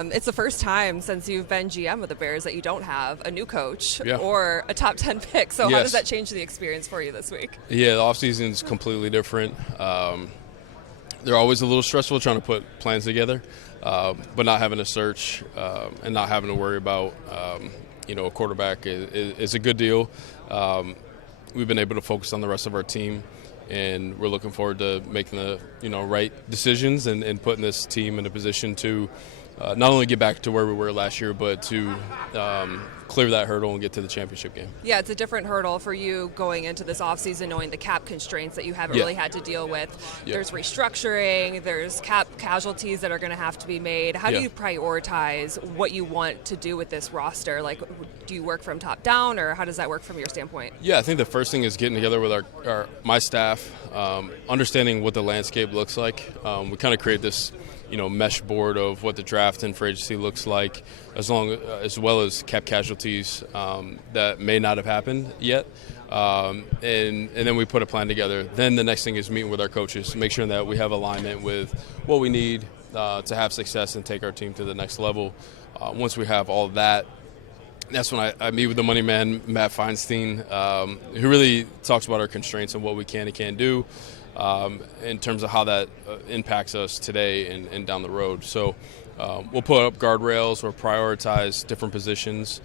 It's the first time since you've been GM of the Bears that you don't have a new coach Yeah. or a top 10 pick. So how Yes. does that change the experience for you this week? Yeah, the offseason is completely different. They're always a little stressful trying to put plans together, but not having to search and not having to worry about, a quarterback is a good deal. We've been able to focus on the rest of our team, and we're looking forward to making the right decisions and putting this team in a position to not only get back to where we were last year, but to clear that hurdle and get to the championship game. Yeah, it's a different hurdle for you going into this offseason knowing the cap constraints that you haven't really had to deal with. Yeah. There's restructuring, there's cap casualties that are going to have to be made. How do you prioritize what you want to do with this roster? Like, do you work from top down, or how does that work from your standpoint? Yeah, I think the first thing is getting together with my staff, understanding what the landscape looks like. We kind of create this mesh board of what the draft and free agency looks like, as well as cap casualties that may not have happened yet. And then we put a plan together. Then the next thing is meeting with our coaches, make sure that we have alignment with what we need to have success and take our team to the next level. Once we have all of that, that's when I meet with the money man, Matt Feinstein, who really talks about our constraints and what we can and can't do in terms of how that impacts us today and down the road. So we'll put up guardrails or prioritize different positions.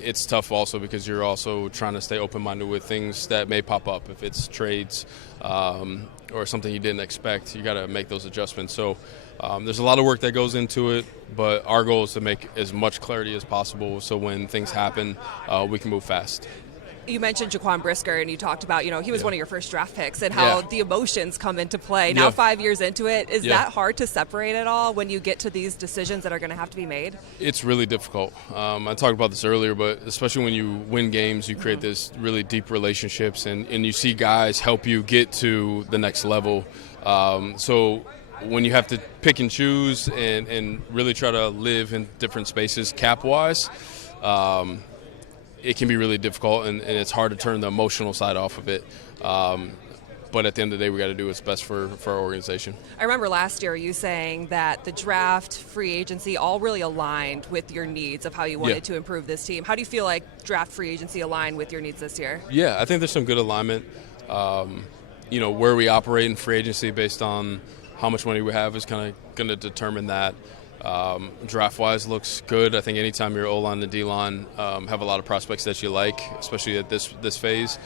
It's tough also because you're also trying to stay open-minded with things that may pop up. If it's trades or something you didn't expect, you got to make those adjustments. So there's a lot of work that goes into it, but our goal is to make as much clarity as possible so when things happen, we can move fast. You mentioned Jaquan Brisker, and you talked about, he was one of your first draft picks, and how the emotions come into play. Now 5 years into it, is that hard to separate at all when you get to these decisions that are going to have to be made? It's really difficult. I talked about this earlier, but especially when you win games, you create this really deep relationships, and you see guys help you get to the next level. So when you have to pick and choose and really try to live in different spaces cap-wise, it can be really difficult, and it's hard to turn the emotional side off of it. But at the end of the day, we got to do what's best for our organization. I remember last year you saying that the draft, free agency, all really aligned with your needs of how you wanted to improve this team. How do you feel like draft, free agency aligned with your needs this year? Yeah, I think there's some good alignment. Where we operate in free agency based on how much money we have is kind of going to determine that. Draft-wise looks good. I think anytime you're O-line and D-line have a lot of prospects that you like, especially at this phase,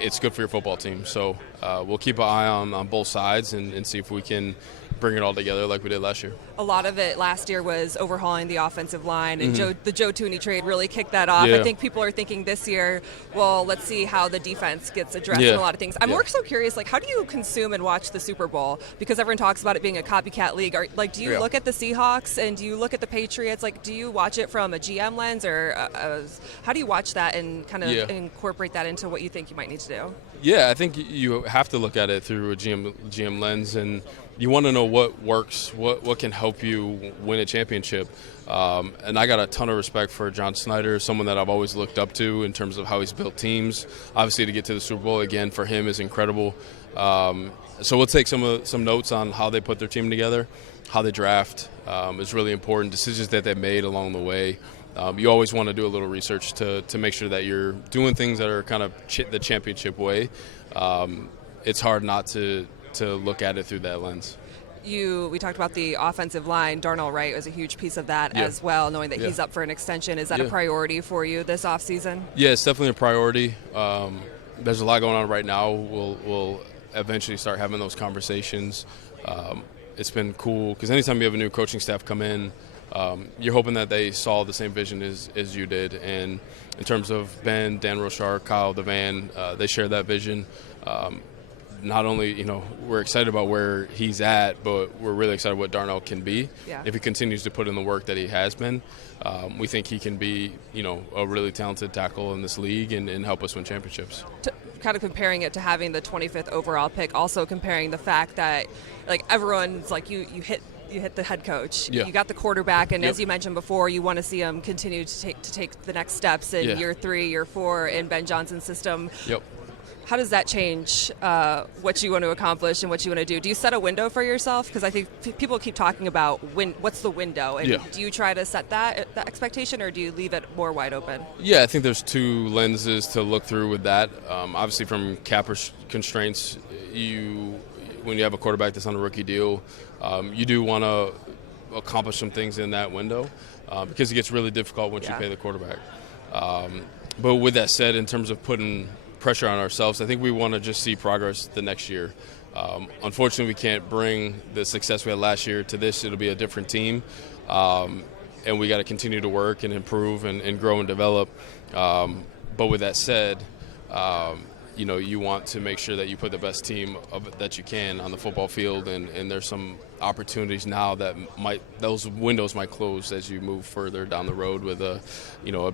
it's good for your football team. So we'll keep an eye on both sides and see if we can bring it all together like we did last year. A lot of it last year was overhauling the offensive line, and the Joe Thuney trade really kicked that off. I think people are thinking this year, well, let's see how the defense gets addressed in a lot of things. I'm more so curious, how do you consume and watch the Super Bowl? Because everyone talks about it being a copycat league. Do you look at the Seahawks and do you look at the Patriots? Do you watch it from a GM lens, or how do you watch that and kind of incorporate that into what you think you might need to do? Yeah, I think you have to look at it through a GM lens, and you want to know what works, what can help you win a championship. And I got a ton of respect for John Snyder, someone that I've always looked up to in terms of how he's built teams. Obviously, to get to the Super Bowl again for him is incredible. So we'll take some notes on how they put their team together, how they draft is really important, decisions that they made along the way. You always want to do a little research to make sure that you're doing things that are kind of the championship way. It's hard not to look at it through that lens. We talked about the offensive line. Darnell Wright was a huge piece of that as well, knowing that he's up for an extension. Is that a priority for you this offseason? Yeah, it's definitely a priority. There's a lot going on right now. We'll eventually start having those conversations. It's been cool because anytime you have a new coaching staff come in, you're hoping that they saw the same vision as you did. And in terms of Ben, Dan Rochar, Kyle Devan, they share that vision. Not only, we're excited about where he's at, but we're really excited what Darnell can be. If he continues to put in the work that he has been. We think he can be, a really talented tackle in this league and help us win championships. Kind of comparing it to having the 25th overall pick, also comparing the fact that, everyone's you hit the head coach. You got the quarterback, and as you mentioned before, you want to see him continue to take the next steps in year 3, year 4 in Ben Johnson's system. How does that change what you want to accomplish and what you want to do? Do you set a window for yourself? Because I think people keep talking about what's the window, and do you try to set that expectation, or do you leave it more wide open? Yeah, I think there's two lenses to look through with that. Obviously, from cap constraints, when you have a quarterback that's on a rookie deal, you do want to accomplish some things in that window because it gets really difficult once you pay the quarterback. But with that said, in terms of putting pressure on ourselves, I think we want to just see progress the next year. Unfortunately, we can't bring the success we had last year to this. It'll be a different team, and we got to continue to work and improve and grow and develop. But with that said, you want to make sure that you put the best team that you can on the football field, and there's some opportunities now that those windows might close as you move further down the road with a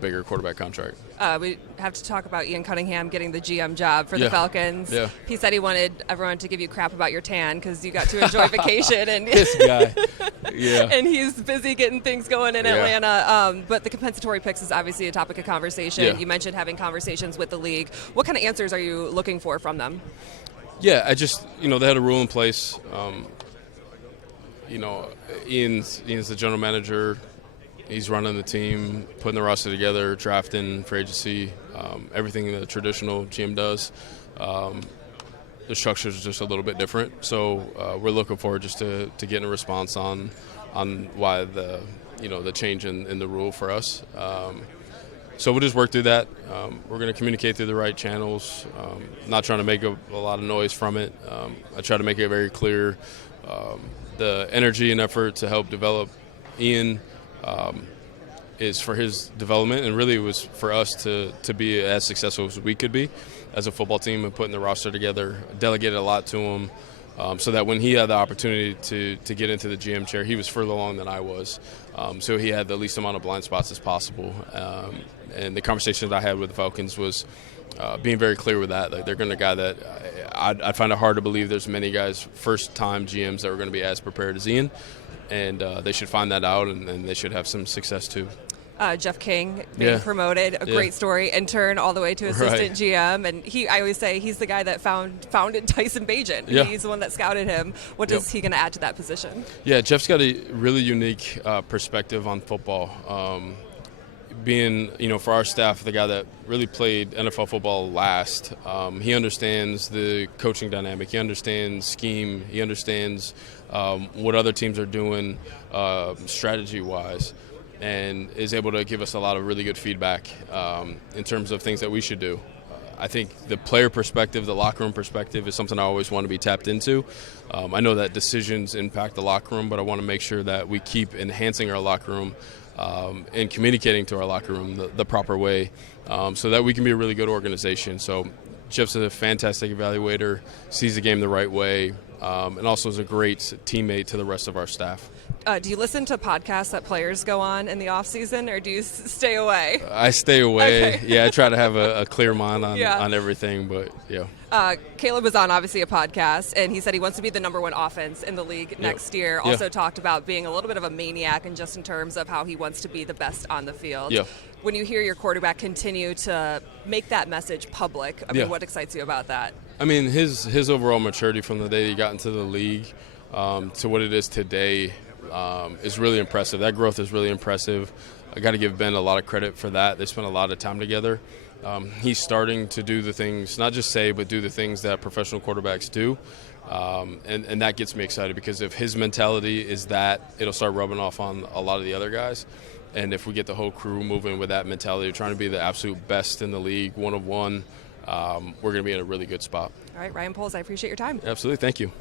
bigger quarterback contract. We have to talk about Ian Cunningham getting the GM job for the Falcons. Yeah. He said he wanted everyone to give you crap about your tan because you got to enjoy vacation. And this guy. Yeah. And he's busy getting things going in Atlanta. But the compensatory picks is obviously a topic of conversation. Yeah. You mentioned having conversations with the league. What kind of answers are you looking for from them? Yeah, I just, they had a rule in place. Ian's the general manager. He's running the team, putting the roster together, drafting, free agency, everything the traditional GM does. The structure is just a little bit different. So we're looking forward just to getting a response on why the change in the rule for us. So we'll just work through that. We're going to communicate through the right channels. Not trying to make a lot of noise from it. I try to make it very clear. The energy and effort to help develop Ian is for his development, and really it was for us to be as successful as we could be as a football team and putting the roster together. Delegated a lot to him so that when he had the opportunity to get into the GM chair, he was further along than I was. So he had the least amount of blind spots as possible. And the conversation that I had with the Falcons was being very clear with that. Like, they're going to guy that I'd find it hard to believe there's many guys, first-time GMs, that are going to be as prepared as Ian. And they should find that out, and they should have some success too. Jeff King being promoted, a great story, intern all the way to assistant GM. And I always say he's the guy that founded Tyson Bagent. Yeah. He's the one that scouted him. What is he going to add to that position? Yeah, Jeff's got a really unique perspective on football. Being, for our staff, the guy that really played NFL football last, he understands the coaching dynamic. He understands scheme. He understands what other teams are doing strategy-wise, and is able to give us a lot of really good feedback in terms of things that we should do. I think the player perspective, the locker room perspective, is something I always want to be tapped into. I know that decisions impact the locker room, but I want to make sure that we keep enhancing our locker room and communicating to our locker room the proper way so that we can be a really good organization. So Jeff's a fantastic evaluator, sees the game the right way, and also is a great teammate to the rest of our staff. Do you listen to podcasts that players go on in the offseason, or do you stay away? I stay away. Okay. Yeah, I try to have a clear mind on everything, but Caleb was on, obviously, a podcast, and he said he wants to be the number one offense in the league next year. Also talked about being a little bit of a maniac, and just in terms of how he wants to be the best on the field. Yeah. When you hear your quarterback continue to make that message public, I mean, what excites you about that? I mean, his overall maturity from the day he got into the league to what it is today is really impressive. That growth is really impressive. I got to give Ben a lot of credit for that. They spent a lot of time together. He's starting to do the things, not just say, but do the things that professional quarterbacks do. And that gets me excited, because if his mentality is that, it'll start rubbing off on a lot of the other guys. And if we get the whole crew moving with that mentality of trying to be the absolute best in the league, one of one, we're going to be in a really good spot. All right, Ryan Poles, I appreciate your time. Absolutely. Thank you.